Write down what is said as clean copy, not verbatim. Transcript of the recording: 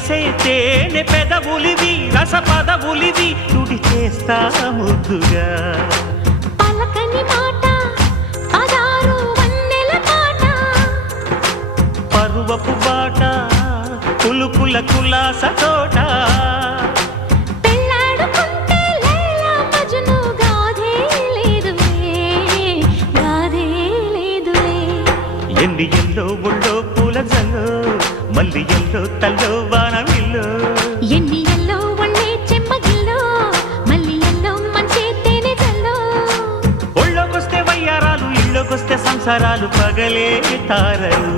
చేసే తేనె పెదవులివి రస పదవులివి తుడి చేస్తా ముద్దుగా పలకని మాట పదారు వన్నెల పాట పరువపు బాట కులుకుల కులాస తోట పెళ్ళాడుకుంటే లైలా మజ్ను గాథే లేదులే ఎన్ని ఎల్లో ఒళ్ళో పూల జల్లో మల్లి ఎల్లో తల్లో వానవిల్లో ఎన్ని ఎల్లో ఒళ్ళే చెమ్మగిల్లో మల్లి ఎల్లో మంచి తేనె జల్లో ఒళ్ళోకొస్తే వయ్యారాలు ఇళ్ళోకొస్తే సంసారాలు పగలే తారలు